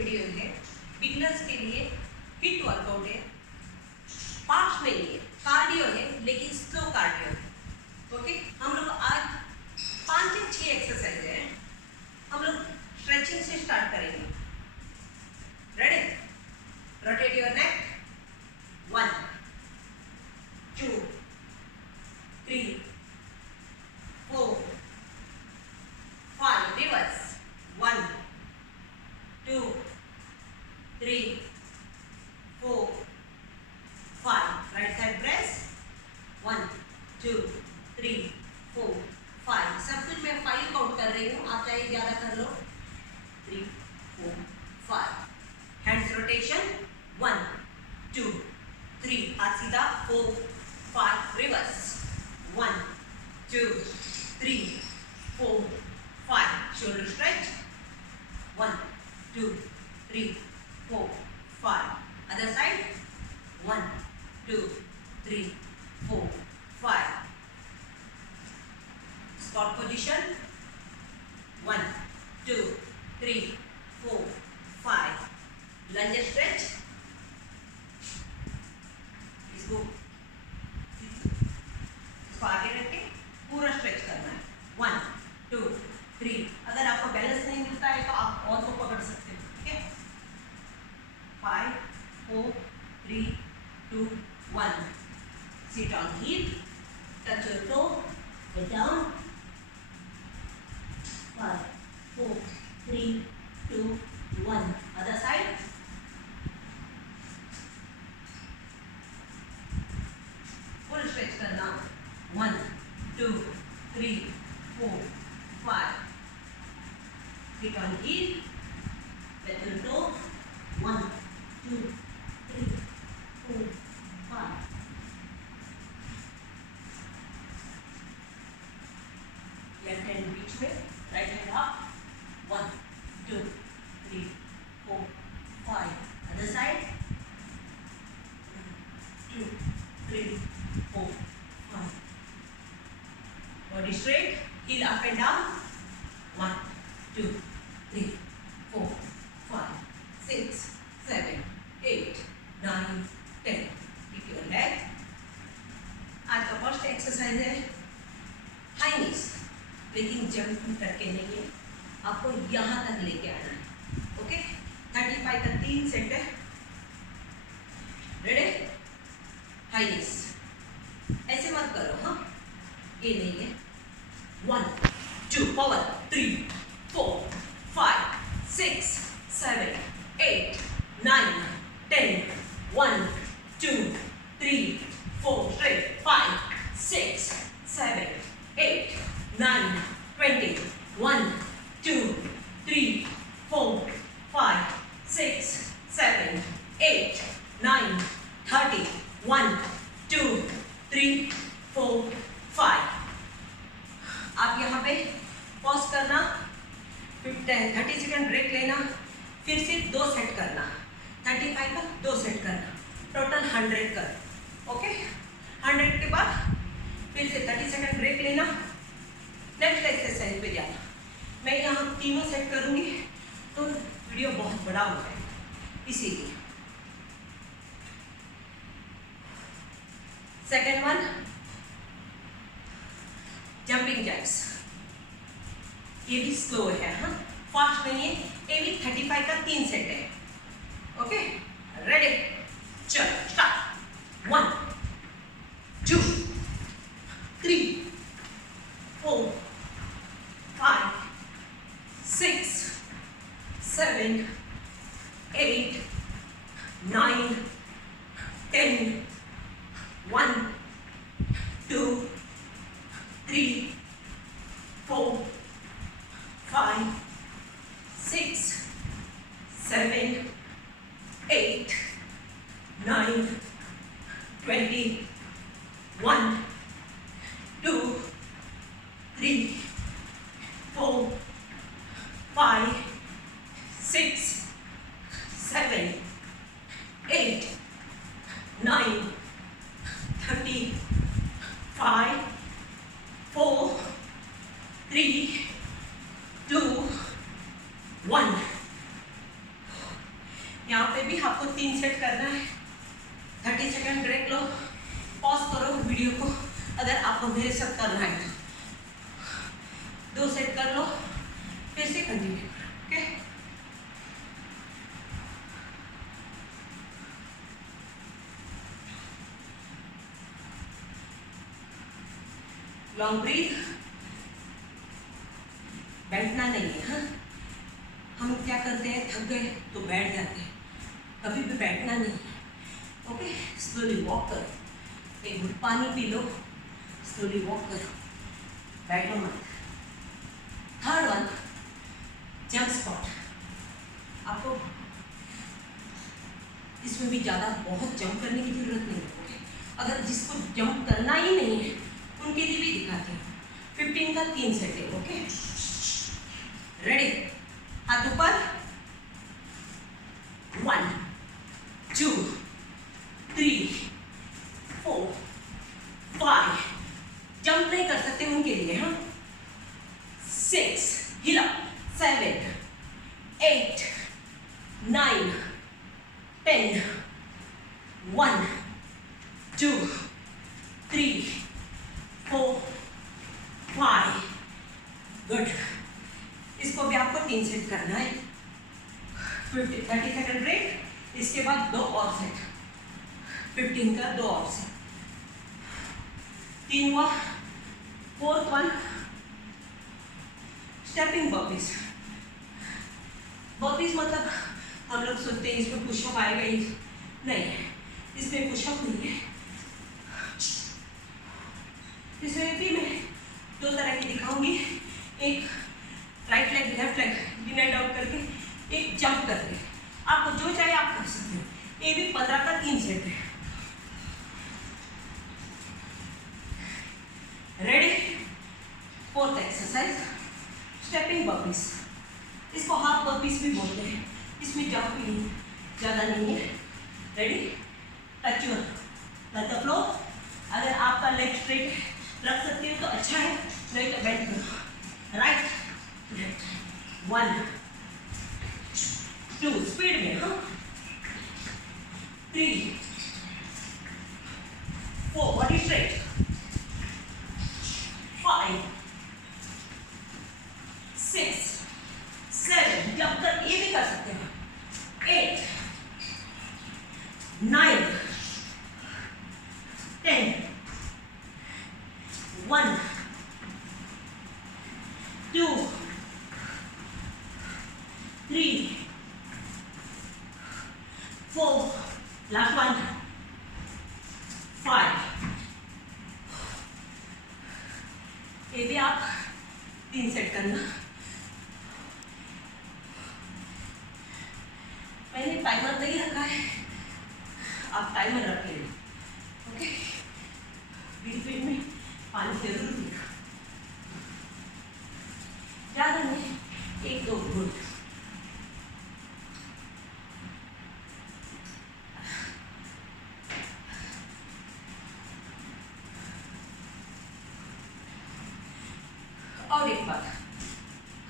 Video है beginners के लिए, हिट वर्कआउट है, फास्ट नहीं है, कार्डियो है लेकिन स्लो कार्डियो है। ओके, हम लोग आज 5 से 6 एक्सरसाइज है, हम लोग स्ट्रेचिंग से स्टार्ट करेंगे। Ready? Rotate your neck, 1 2 3 4 5, reverse, 1 2 3 4 5, right side press, 1 2 3 4 5, सब कुछ मैं 5 काउंट कर रही हूँ, आप चाहे 11 कर लो। 3 4 5, हैंड्स रोटेशन, 1 2 3, हाथ सीधा, 4 5, reverse, 1 2 3 4 5, shoulder stretch, 1 2 3 4 5, other side, 1 2 3 4 5, squat position, 1 2 3 4 5, lunge stretch, इसको आगे रख के पूरा स्ट्रेच करना है, 1 2 3, अगर आपको बैलेंस नहीं मिलता है तो आप और को पकड़ सकते हो, ठीक है। 5 4 3 2 1, sit on heel, touch your toe, get down, 5 4 3 2 1, other side, full stretch करना, 1 2 3 4 5, sit on heel, let your toe, 1 2 3 4 5, left hand बीच में, right hand up, 1 2 3 4 5, other side, 2 3 4 5, body straight, heel up and down, 1 2 3 4 5 6 7 8 9 10, kick your leg। आज का first exercise है high नीज, लेकिन jump करके नहीं है, आपको यहाँ तक लेके आना है। ओके, 35 का 3 सेट है। रेडी? हाई नीज, ऐसे मत करो, हाँ, ये नहीं है। 1 2 पावर, 3 4 5 6 7 8 9 10, 1 2 3 4, straight, 5 6 7 8 9 20, 1 2 3 4 5 6 7 8 9 30, 1 2 3 4 5। आप यहाँ पे पॉज करना, 30 सेकेंड ब्रेक लेना, फिर से 2 सेट करना, 35 का 2 सेट करना, टोटल 100 कर। ओके, 100 के बाद फिर से 30 सेकेंड ब्रेक लेना, नेक्स्ट एक्सरसाइज पे जाना। मैं यहाँ तीनों सेट करूँगी तो वीडियो बहुत बड़ा हो जाएगा, इसीलिए। सेकेंड वन, जंपिंग जैक्स, ये भी स्लो है, हाँ, फास्ट नहीं है, ये भी 35 का 3 सेट है। ओके, रेडी, चलो स्टार्ट, 1 2 3 4 5 6 7 8 9 10, 1 2 3 4 5 6 7 8 9 20, 1 2 3 4 5 6 7 8 9 35 4 3 2 1, यहाँ पे भी आपको 3 सेट करना है। 30 सेकेंड ब्रेक लो, पॉज करो वीडियो को अगर आपको मेरे साथ करना है। 2 सेट कर लो, फिर से कंटिन्यू करो। ओके, लॉन्ग ब्रीथ, बैठना नहीं है। हाँ, हम क्या करते हैं, थक गए तो बैठ जाते हैं, कभी भी बैठना नहीं है। ओके, स्लोली वॉक करो, एक घुट पानी पी लो, स्लोली वॉक करो, बैठो मत। Third one, jump spot. आपको इसमें भी ज़्यादा बहुत जंप करने की जरूरत नहीं है। ओके, अगर जिसको जंप करना ही नहीं है उनके लिए भी दिखाते हैं। 15 का 3 सेट है। ओके, रेडी, हाथ ऊपर, 1 2 3 4 5, जंप नहीं कर सकते उनके लिए। हाँ, 6, हिला, 7 8 9 10 1 2 3 4 5, गुड। इसको भी आपको 3 सेट करना है। 30 सेकेंड ब्रेक, इसके बाद 2 और सेट, 15 का 2 और सेट। 3 हुआ, 4th one, stepping burpees. Burpees मतलब हम लोग सोचते हैं इसमें पुशअप आएगा ही, नहीं, इसमें पुशअप नहीं है। इस रेसिपी में 2 तरह की दिखाऊंगी, एक right leg left leg in out करके, एक जंप करके। आपको जो चाहे आप कर सकते हो। ये भी 15 का 3 सेट है। Ready, 4th exercise, stepping burpees. इसको हाफ बर्पीज भी बोलते हैं, इसमें जंप भी नहीं, ज़्यादा नहीं है। Ready, touch your touch the floor. अगर आपका लेग स्ट्रेट रख सकते हो तो अच्छा है, नहीं तो बेंड करो। राइट लेफ्ट, 1 2, स्पीड में। हाँ, 3 4, बॉडी स्ट्रेट, 5 6 7, जब तक ये भी कर सकते हो, 8 9 10 1 2 3 4, लास्ट वन, 5। ये भी आप 3 सेट करना। मैंने टाइमर नहीं रखा है, आप टाइमर रख लेना। ओके, बीच बीच में पानी जरूर पीना, ज़्यादा नहीं, 1-2 घूंट। और एक बात,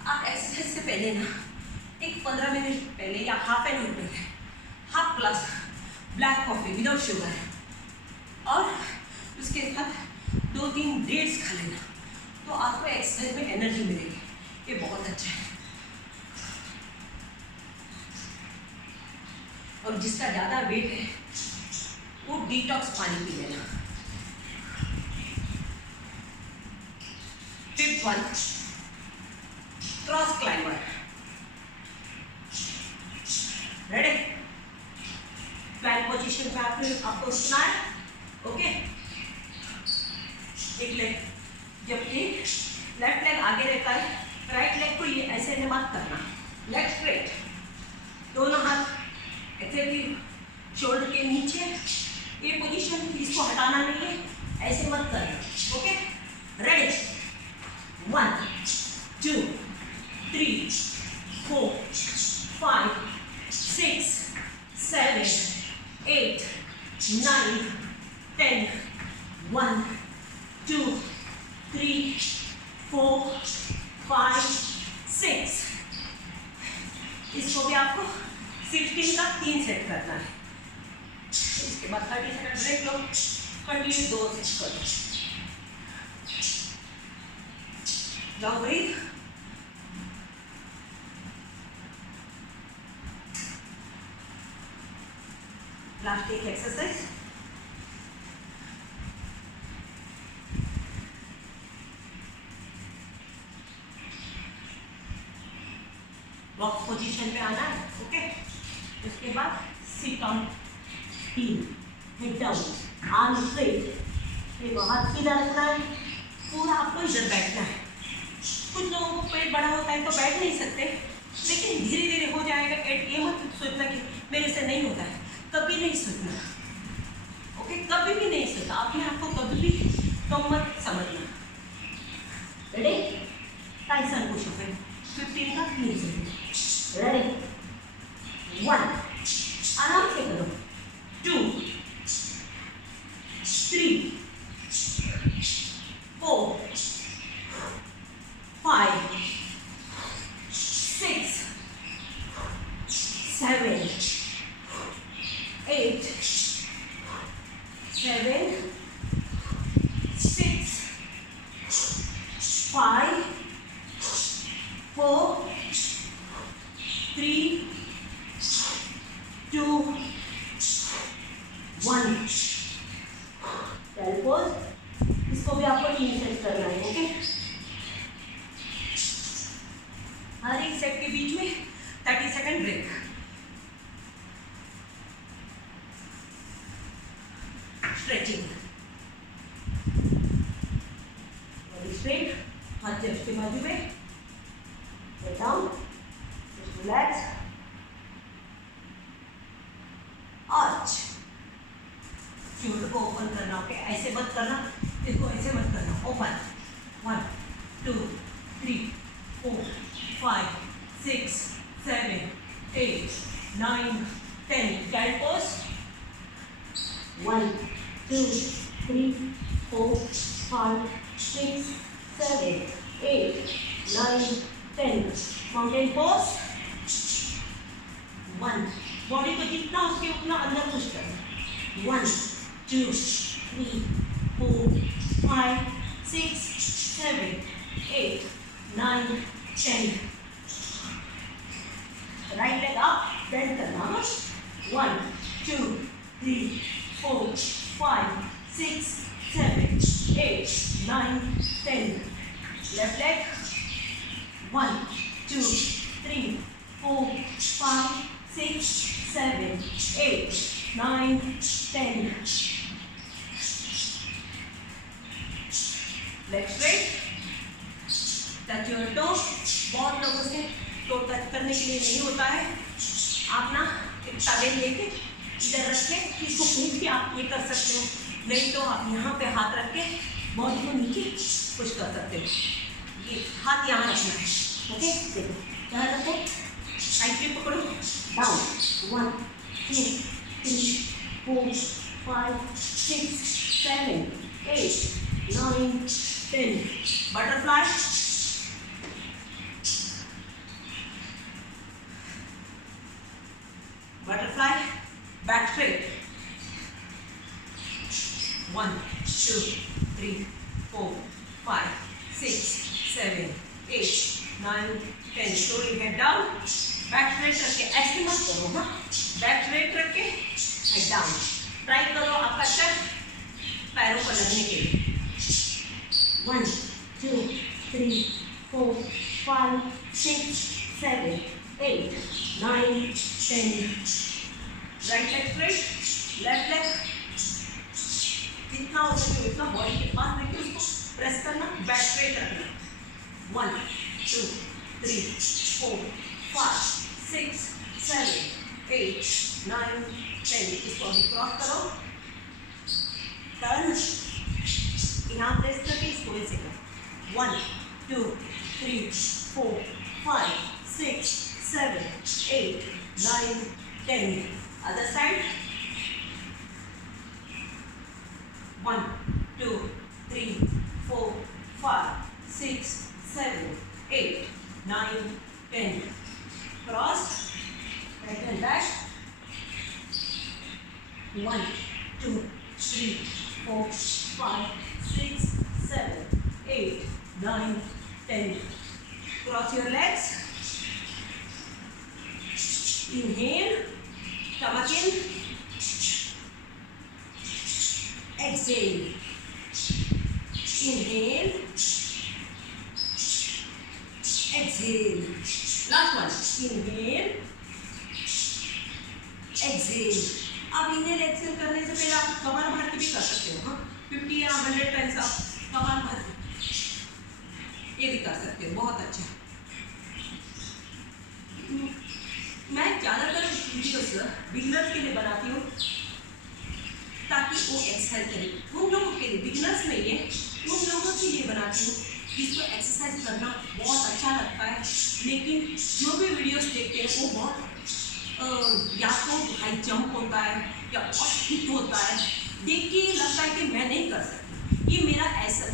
आप एक्सरसाइज से पहले ना एक 15 मिनट पहले या हाफ एन आवर पहले half glass black coffee without sugar और उसके साथ 2-3 डेट्स खा लेना, तो आपको एक्सरसाइज में एनर्जी मिलेगी। ये बहुत अच्छा है। और जिसका ज़्यादा वेट है वो डिटॉक्स पानी पी लेना। 5th one, cross climber. Ready, plank position पे आपको उठना है। ओके, एक लेग, जबकि लेफ्ट लेग आगे रहता है, राइट लेग को ये ऐसे मत करना, लेग स्ट्रेट, दोनों हाथ एक्जेक्टली शोल्डर के नीचे। ये पोजीशन इसको हटाना नहीं है, ऐसे मत करना। Okay, ready, 1 2 3 4 5 6 7 8 9 10 1 2 3 4 5 6। इसको भी आपको 16 का 3 सेट करना है। इसके बाद 30 सेकंड ब्रेक लो, कंटिन्यू 2 सेट करो। Long breath. लास्ट एक एक्सरसाइज। बॉक्स पोजीशन पे आना है, ओके। उसके बाद sit on 3, head down, arm straight, देखो हाथ सीधा रखना है, पूरा आपको इधर बैठना है। कुछ लोगों को पेट बड़ा होता है तो बैठ नहीं सकते, लेकिन धीरे धीरे हो जाएगा। ये मत सोचना कि मेरे से नहीं होता है, कभी नहीं सोचना, ओके। कभी भी नहीं सोचना, अपने आप को कभी भी कम मत समझना। रेडी? टाइसन पुशअप है 15 का 3 सेकंड। रेडी? 1, आराम से करो। 2, 3, 4, 5, 6, 7, 8, 7, 6, 5, 4, 3, 2, 1। पोज, इसको भी आपको 3 सेट करना है, ओके। हर एक सेट के बीच में 30 second break. Stretching, body straight, हाथ चेस्ट के बाजू में, let down, just relax, arch. Shoulder को ओपन करना, ओके। ऐसे मत करना, इसको ऐसे मत करना। Open, 1, 2, 3, 4, 5, 6, 7, 8, 9, 10। Cat pose, 1, 2, 3, 4, 5, 6, 7, 8, 9, 10। Mountain pose, 1, body को जितना हो सके उतना अंदर पुश करना। 1, 2, 3, 4, 5, 6, 7, 8, 9, 10। राइट लेग अप, बेंड करना। 1, 2, 3, 4, 5, 6, 7, 8, 9, 10। Left leg, 1, 2, 3, 4, 5, 6, 7, 8, 9, 10। Leg straight, touch your toes। बहुत लोगों से टो टच करने के लिए नहीं होता है। आप ना एक टॉवेल लेके इधर रख के इसको खींच के आप ये कर सकते हो, नहीं तो आप यहाँ पे हाथ रख के बॉडी को नीचे पुश कर सकते हो। ये हाथ यहाँ रखना है, ओके। देखो यहाँ रखो, टाइट पे पकड़ो, down. 1, 2, 3, 4, 5, 6, 7, 8, 9, 10। Butterfly, butterfly, back straight. 1, 2, 3, 4, 5, 6, 7, 8, 9, 10। slowly head down। Back straight रख के ऐसे मत करो, हाँ। बैक स्ट्रेट रख के हेड डाउन। ट्राई करो आपका चेस्ट पैरों पर लगने के लिए। 1, 2, 3, 4, 5, 6, 7, 8, 9, 10। Right leg straight, left leg जितना हो सके उतना बॉडी के पास लेके उसको प्रेस करना, बैक स्ट्रेट रखना। 1, 2, 3, 4, 5, 6, 7, 8, 9, 10। इसको अभी क्रॉस करो, टर्न, यहाँ प्रेस करके इसको ऐसे करो। 1, 2, 3, 4, 5, 6, 7, 8, 9, 10। Other side. 1, 2, 3, 4, 5, 6, 7, 8, 9, 10. Cross, right and back, 1 2 3 4 5 6 7 8 9 10. Cross your legs. Inhale, stomach in. Exhale. Inhale. Exhale. Last one. Inhale. Exhale. अब इनहेल एक्सहेल करने से पहले आप कपाल भाती भी कर सकते हो। 50 या 100 टाइम्स आप कपाल भाती ये भी कर सकते हो। बहुत अच्छा। मैं ज़्यादातर वीडियोस बिगिनर्स के लिए बनाती हूँ ताकि वो एक्सरसाइज करें। उन लोगों के लिए बिगिनर्स नहीं है, उन लोगों के लिए बनाती हूँ जिसको एक्सरसाइज करना बहुत अच्छा लगता है, लेकिन जो भी वीडियोस देखते हैं वो बहुत या तो हाई जंप होता है या बहुत हिट होता है, देख के लगता है कि मैं नहीं कर सकती। ये मेरा ऐसा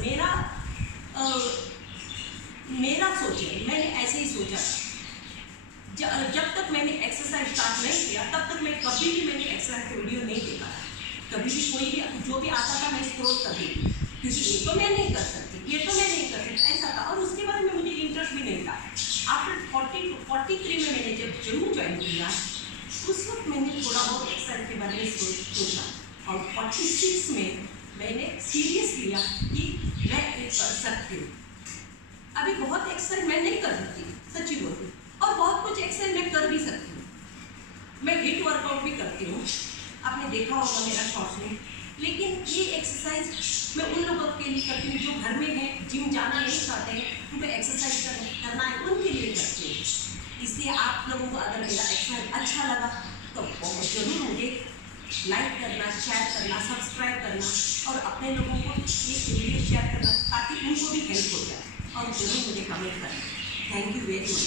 मेरा सोच है, मैंने ऐसे ही सोचा था। जब तक मैंने एक्सरसाइज स्टार्ट नहीं किया तब तक मैं कभी भी मैंने एक्सरसाइज का वीडियो नहीं देखा। कभी भी कोई भी जो भी आता था मैं स्क्रॉल कर दी, क्योंकि ये तो मैं नहीं कर सकती, ये तो मैं नहीं कर सकती, ऐसा था। और उसके बारे में मुझे इंटरेस्ट भी नहीं था। आफ्टर 43 में मैंने जब जिम ज्वाइन किया उस वक्त मैंने थोड़ा बहुत एक्सरसाइज के बारे में सोचा, और 46 में मैंने सीरियस लिया कि मैं ये कर सकती हूँ। अभी बहुत एक्सरसाइज मैं नहीं कर सकती, सच्ची बोलती, और बहुत कुछ एक्सरसाइज मैं कर भी सकती हूँ। मैं हिट वर्कआउट भी करती हूँ, आपने देखा होगा मेरा शॉर्ट्स में। लेकिन ये एक्सरसाइज मैं उन लोगों के लिए करती हूँ जो घर में हैं, जिम जाना नहीं चाहते हैं, उनको एक्सरसाइज करना है, उनके लिए करती हूँ। इसलिए आप लोगों को अगर मेरा एक्सरसाइज अच्छा लगा तो बहुत ज़रूर मुझे लाइक करना, शेयर करना, सब्सक्राइब करना, और अपने लोगों को ये वीडियो शेयर करना ताकि उनको भी हेल्प हो जाए, और ज़रूर मुझे कमेंट करना। Thank you very much.